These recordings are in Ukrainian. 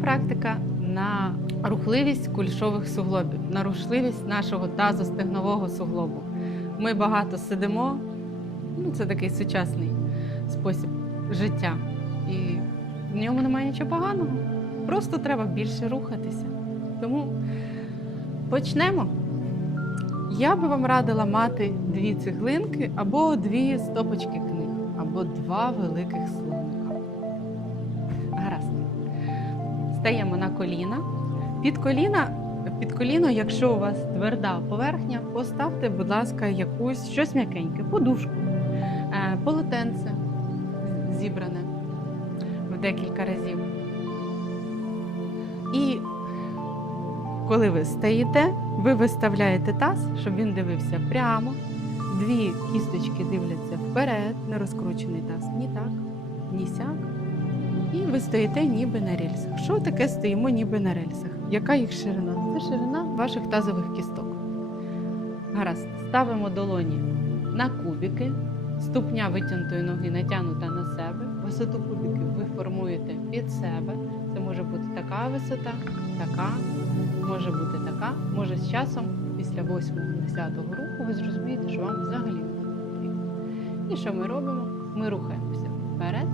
Практика на рухливість кульшових суглобів, на рухливість нашого тазостегнового суглобу. Ми багато сидимо, ну це такий сучасний спосіб життя. І в ньому немає нічого поганого. Просто треба більше рухатися. Тому почнемо. Я би вам радила мати дві цеглинки або дві стопочки книг, або два великих словника. Гаразд. Стаємо на коліна. Під коліна, під коліно, якщо у вас тверда поверхня, поставте, будь ласка, якусь щось м'якеньке, подушку, е, полотенце зібране в декілька разів. І коли ви стоїте, ви виставляєте таз, щоб він дивився прямо. Дві кісточки дивляться вперед, не розкручений таз, ні так, ні сяк. І ви стоїте ніби на рельсах. Що таке стоїмо ніби на рельсах? Яка їх ширина? Це ширина ваших тазових кісток. Гаразд, ставимо долоні на кубики, ступня витягнутої ноги натягнута на себе. Висоту кубиків ви формуєте під себе. Це може бути така висота, така, може бути така. Може з часом, після 8-10 руху, ви зрозумієте, що вам взагалі не потрібно. І що ми робимо? Ми рухаємося вперед,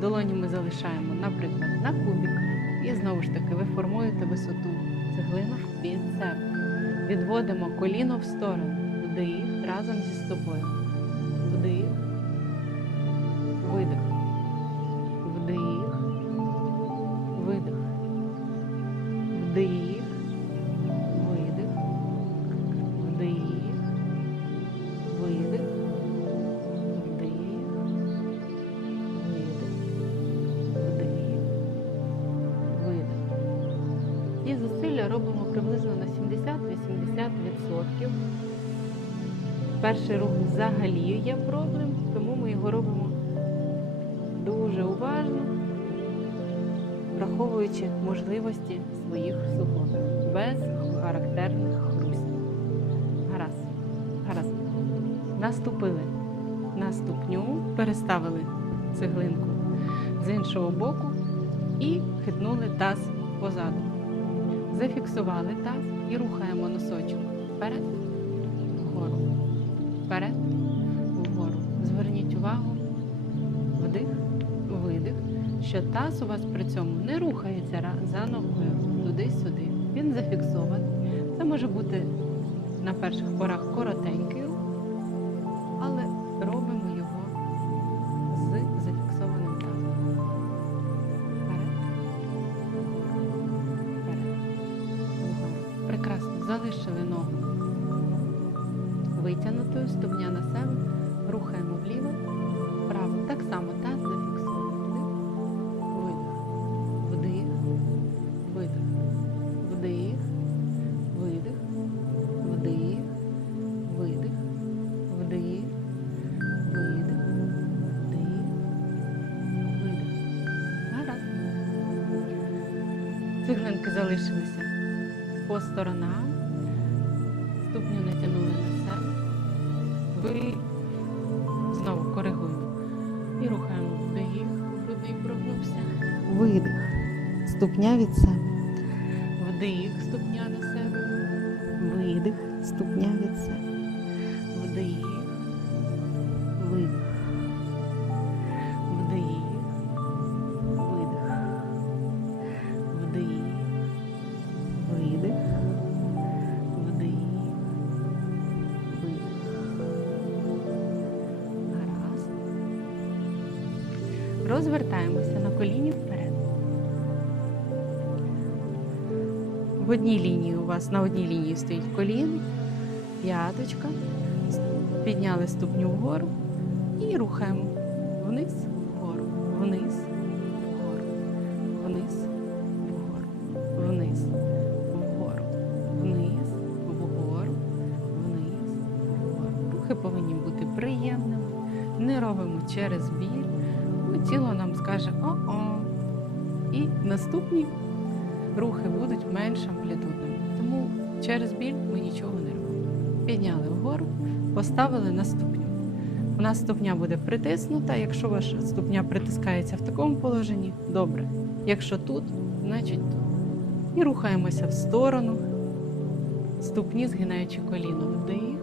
Долоні ми залишаємо, наприклад, на кубик. І знову ж таки ви формуєте висоту цеглинок під себе. Відводимо коліно в сторону. Вдих разом зі стопою. 70-80%. Перший рух взагалі є проблем, тому ми його робимо дуже уважно, враховуючи можливості своїх суглобів, без характерних хрустів. Гаразд. Гаразд. Наступили на ступню, переставили цеглинку з іншого боку і хитнули таз позаду. Зафіксували таз і рухаємо носочок вперед, вгору, вперед, вгору. Зверніть увагу, вдих, видих, що таз у вас при цьому не рухається за ногою туди-сюди. Він зафіксований. Це може бути на перших порах коротенький витягнутою, ступня на себе. Рухаємо вліво, вправо. Так само таз зафіксований. Вдих. Видих. Вдих. Видих. Вдих. Видих. Вдих. Видих. Вдих. Видих. Гаразд. Цеглинки залишилися по сторонам. Ступню натягнули. Ви знову коригуємо. І рухаємо вдих, грудний прогнувся. Видих. Ступня від себе. Вдих, ступня на себе. Видих, ступня від себе. Вдих. В одній лінії у вас на одній лінії стоїть коліни, п'яточка. Підняли ступню вгору і рухаємо вниз, вгору, вниз, вгору, вниз, вгору, вниз, вгору, вниз, вгору, вниз, вгору. Рухи повинні бути приємними, не робимо через біль. Тіло нам скаже о-о. І наступні рухи будуть менш амплітудними. Тому через біль ми нічого не робимо. Підняли вгору, поставили на ступню. У нас ступня буде притиснута. Якщо ваша ступня притискається в такому положенні, добре. Якщо тут, значить тут. І рухаємося в сторону, ступні згинаючи коліно. Вдих,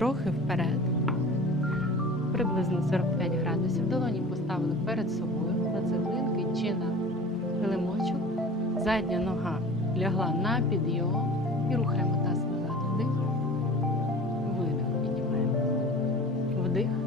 трохи вперед. Приблизно 45 градусів. Долоні поставили перед собою на цеглинки чи на килимочок. Задня нога лягла на підйом і рухаємо таз назад. Вдих. Видих. Піднімаємо. Вдих.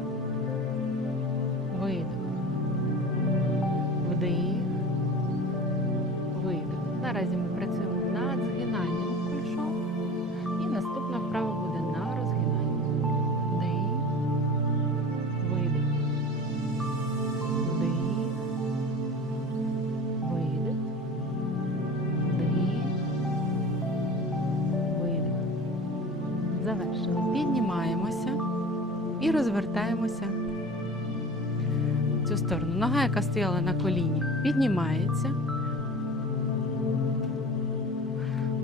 Завершили. Піднімаємося і розвертаємося в цю сторону. Нога, яка стояла на коліні, піднімається.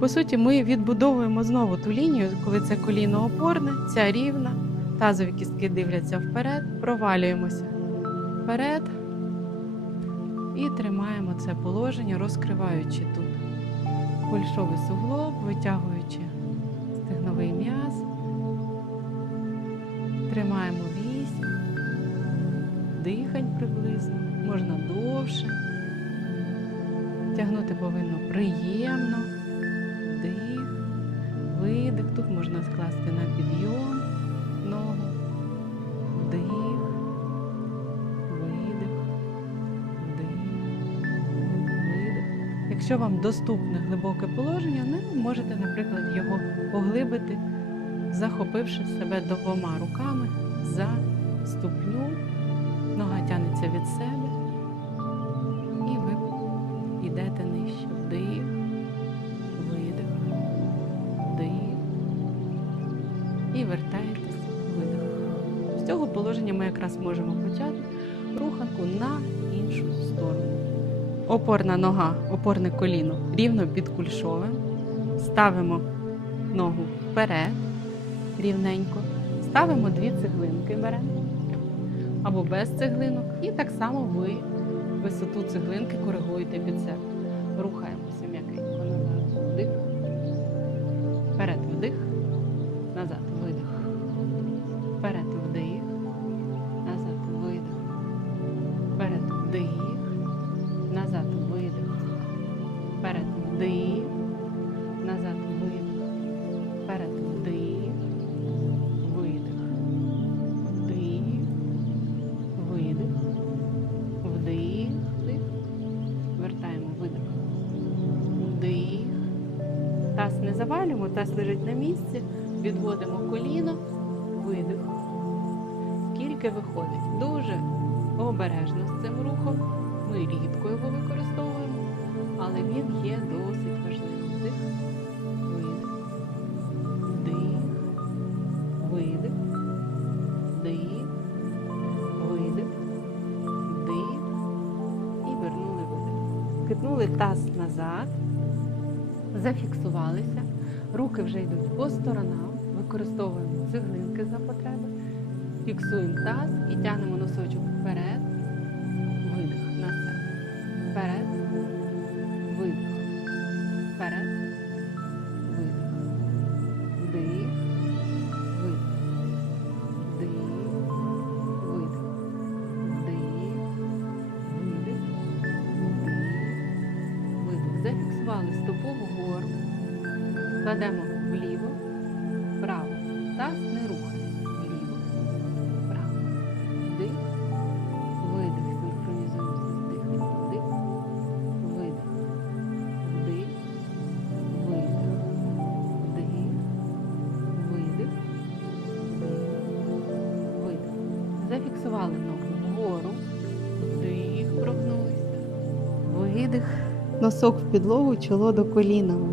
По суті, ми відбудовуємо знову ту лінію, коли це коліно опорне, ця рівна, тазові кістки дивляться вперед, провалюємося вперед і тримаємо це положення, розкриваючи тут кульшовий суглоб, витягуючи стегновий м'яз. Тримаємо вісь, дихань приблизно, можна довше. Тягнути повинно приємно. Вдих, видих. Тут можна скласти на підйом ногу. Вдих, видих, вдих, видих. Якщо вам доступне глибоке положення, ви можете, наприклад, його поглибити, захопивши себе двома руками за ступню. Нога тягнеться від себе. І ви йдете нижче. Вдих, видих, вдих. І вертаєтесь видих. З цього положення ми якраз можемо почати руханку на іншу сторону. Опорна нога, опорне коліно рівно під кульшовим. Ставимо ногу вперед, рівненько. Ставимо дві цеглинки беремо або без цеглинок. І так само ви висоту цеглинки коригуєте під себе. Рухаємося Таз не завалюємо, таз лежить на місці. Відводимо коліно. Видих. Скільки виходить. Дуже обережно з цим рухом. Ми рідко його використовуємо, але він є досить важливим. Вдих. Видих. Вдих. Видих. Вдих. Видих. Вдих. І вернули видих. Скипнули таз назад. Зафіксувалися. Руки вже йдуть по сторонам. Використовуємо цеглинки за потреби. Фіксуємо таз і тягнемо носочок вперед. Видих на себе. Вперед. Підсували стопу вгору, кладемо вліво, вправо, Та не рухаємо. Вліво, вправо, вдих, видих, синхронізуємося. З дихом, вдих, видих, вдих, видих, вдих, видих, видих. Зафіксували ногу вгору, вдих, прогнулися, видих. Носок в підлогу, чоло до коліна.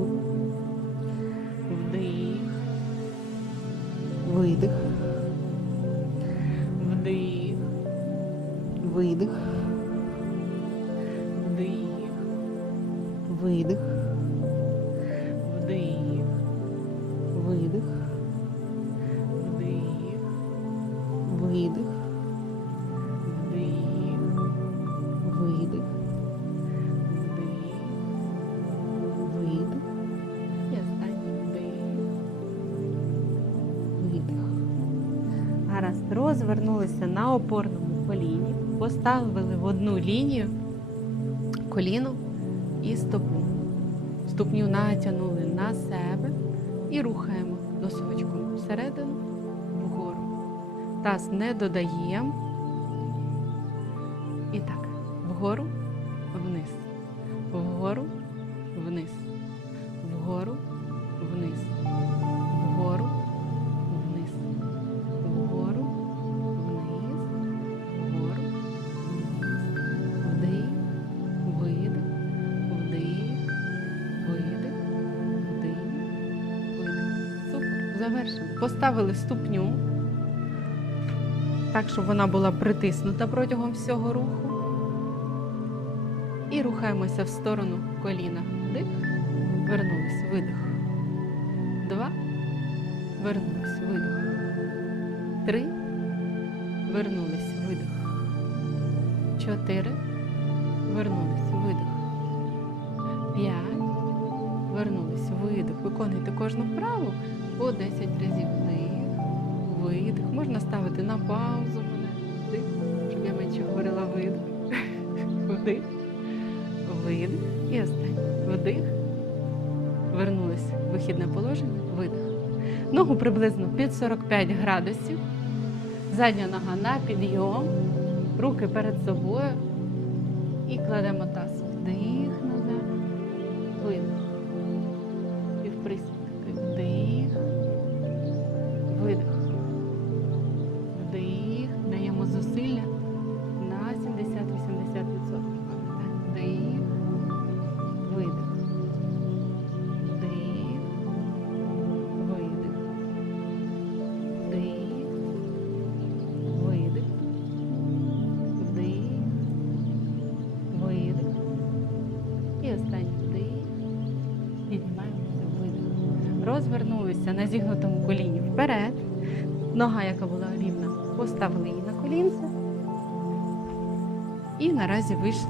Гаразд, розвернулися на опорному коліні, поставили в одну лінію коліно і стопу. Ступню натягнули на себе і рухаємо носочком всередину вгору. Таз не додаємо. І так, вгору, вниз, вгору, вниз, вгору, Поставили ступню так, щоб вона була притиснута протягом всього руху. І рухаємося в сторону коліна. Вдих, вернулись, видих. Два. Вернулись, видих. Три. Вернулись, видих. Чотири. Вернулись, Вернулись, видих. Виконуйте кожну вправу по 10 разів. Вдих, видих. Можна ставити на паузу мене. Вдих, щоб я менше говорила видих. Вдих. Видих. І останній. Вдих. Вернулись в вихідне положення. Видих. Ногу приблизно під 45 градусів. Задня нога на підйом. Руки перед собою. І кладемо таз. Вдих Розвернулися на зігнутому коліні вперед. Нога, яка була рівна, поставили її на колінце. І наразі вийшли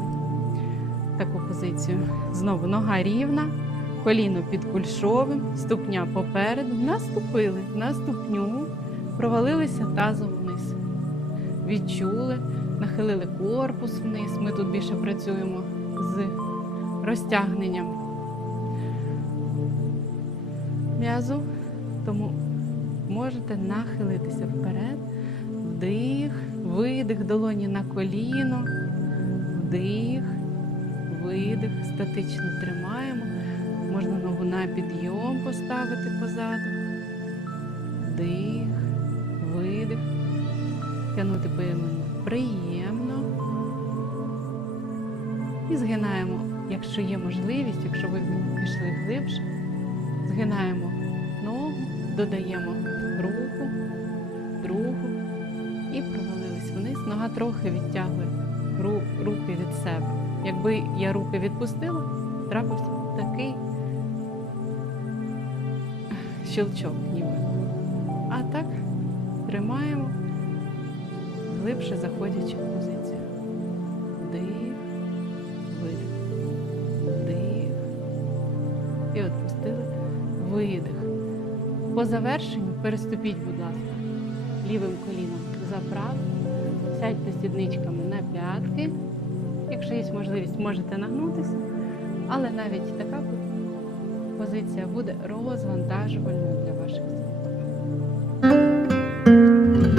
в таку позицію. Знову нога рівна, коліно під кульшовим, ступня попереду. Наступили на ступню, провалилися тазом вниз. Відчули, нахилили корпус вниз. Ми тут більше працюємо з розтягненням м'язу, тому можете нахилитися вперед. Вдих, видих, долоні на коліно, вдих, видих, статично тримаємо. Можна ногу на підйом поставити позаду. Вдих, видих. Тягнути поємно приємно. І згинаємо, якщо є можливість, якщо ви пішли глибше, згинаємо ногу, додаємо руку, другу і провалились вниз. Нога трохи відтягує ру- руки від себе. Якби я руки відпустила, трапився такий щелчок ніби. А так тримаємо, глибше заходячи в позицію. По завершенню переступіть, будь ласка, лівим коліном за правим, Сядьте сідничками на п'ятки. Якщо є можливість, можете нагнутися. Але навіть така позиція буде розвантажувальною